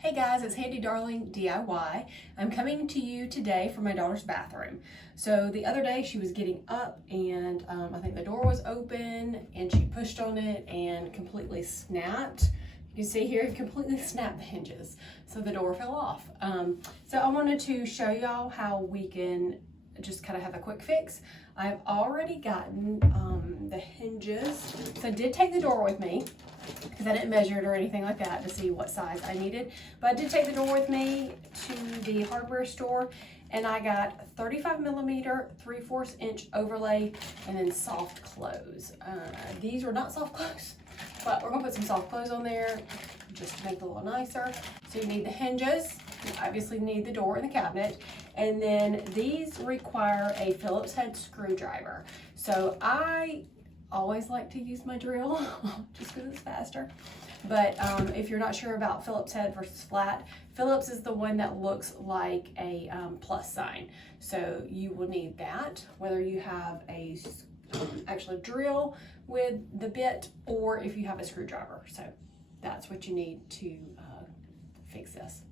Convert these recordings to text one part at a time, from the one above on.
Hey guys, it's Handy Darling DIY. I'm coming to you today from my daughter's bathroom. So the other day she was getting up and I think the door was open and she pushed on it and completely snapped. You can see here, it completely snapped the hinges. So the door fell off. So I wanted to show y'all how we can just kind of have a quick fix. I've already gotten the hinges. So I did take the door with me because I didn't measure it or anything like that to see what size I needed. But I did take the door with me to the hardware store and I got 35mm 3/4 inch overlay and then soft close. These were not soft close, but we're gonna put some soft close on there just to make it a little nicer. So you need the hinges, you obviously need the door and the cabinet, and then these require a Phillips head screwdriver. So I always like to use my drill just because it's faster. But if you're not sure about Phillips head versus flat, Phillips is the one that looks like a plus sign. So you will need that, whether you have a actual drill with the bit or if you have a screwdriver. So that's what you need to fix this.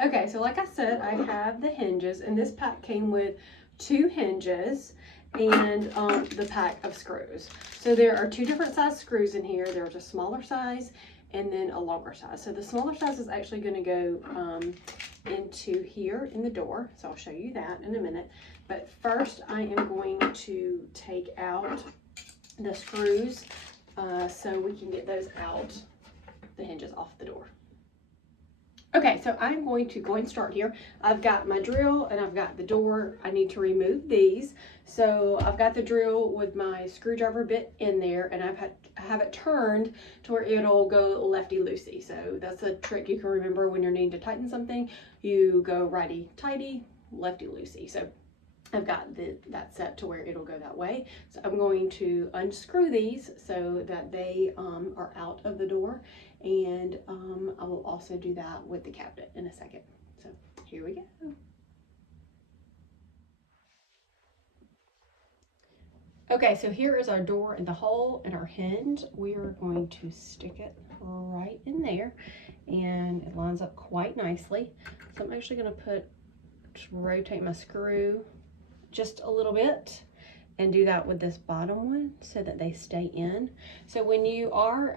Okay, so like I said, I have the hinges, and this pack came with 2 hinges and the pack of screws. So there are 2 different size screws in here. There's a smaller size and then a longer size. So the smaller size is actually going to go into here in the door. So I'll show you that in a minute. But first I am going to take out the screws so we can get those out, the hinges off the door. Okay, so I'm going to go and start here. I've got my drill and I've got the door. I need to remove these. So I've got the drill with my screwdriver bit in there, and I have it turned to where it'll go lefty-loosey. So that's a trick you can remember when you're needing to tighten something. You go righty-tighty, lefty-loosey. So I've got that set to where it'll go that way. So I'm going to unscrew these so that they are out of the door. And I will also do that with the cabinet in a second. So here we go. Okay, so here is our door and the hole and our hinge. We are going to stick it right in there, and it lines up quite nicely. So I'm actually going to just rotate my screw just a little bit and do that with this bottom one so that they stay in. So when you are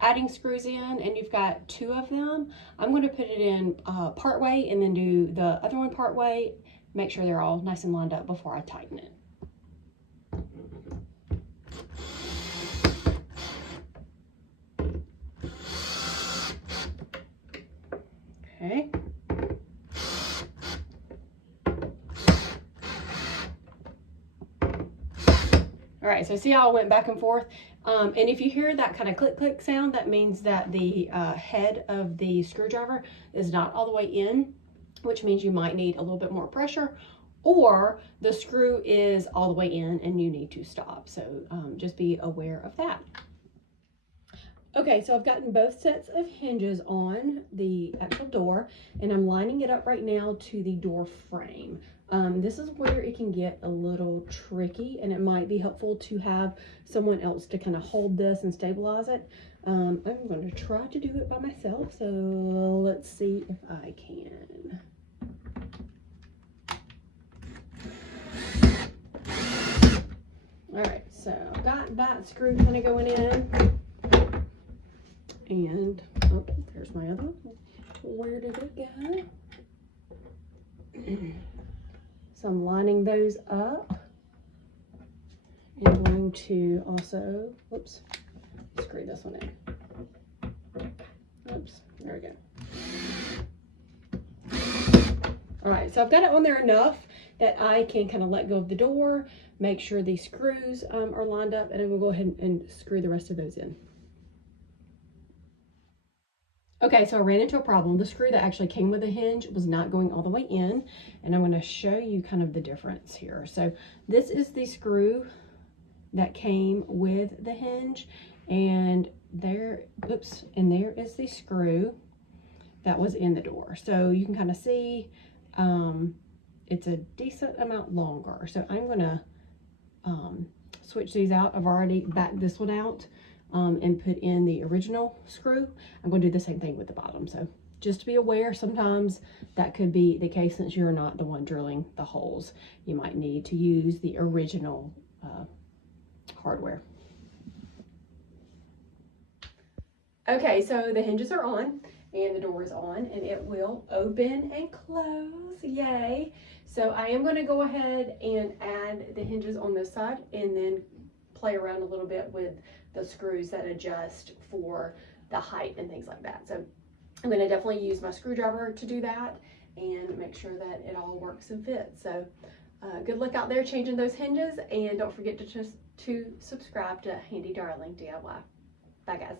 adding screws in and you've got 2 of them, I'm going to put it in part way and then do the other one part way. Make sure they're all nice and lined up before I tighten it. Okay. All right, so see how I went back and forth? And if you hear that kind of click click sound, that means that the head of the screwdriver is not all the way in, which means you might need a little bit more pressure, or the screw is all the way in and you need to stop. So just be aware of that. Okay, so I've gotten both sets of hinges on the actual door, and I'm lining it up right now to the door frame. This is where it can get a little tricky, and it might be helpful to have someone else to kind of hold this and stabilize it. I'm going to try to do it by myself, so let's see if I can. All right, so I've got that screw kind of going in. And, oh, there's my other one. Where did it go? So I'm lining those up. I'm going to also, oops, screw this one in. Oops, there we go. All right, so I've got it on there enough that I can kind of let go of the door, make sure these screws are lined up, and I'm gonna go ahead and screw the rest of those in. Okay, so I ran into a problem. The screw that actually came with the hinge was not going all the way in, and I'm going to show you kind of the difference here. So this is the screw that came with the hinge, and there, oops, and there is the screw that was in the door. So you can kind of see it's a decent amount longer. So I'm going to switch these out. I've already backed this one out. and put in the original screw, I'm going to do the same thing with the bottom. So just to be aware, sometimes that could be the case since you're not the one drilling the holes. You might need to use the original hardware. Okay, so the hinges are on and the door is on and it will open and close, yay. So I am going to go ahead and add the hinges on this side and then play around a little bit with the screws that adjust for the height and things like that. So I'm going to definitely use my screwdriver to do that and make sure that it all works and fits. So good luck out there changing those hinges, and don't forget to subscribe to Handy Darling DIY. Bye guys.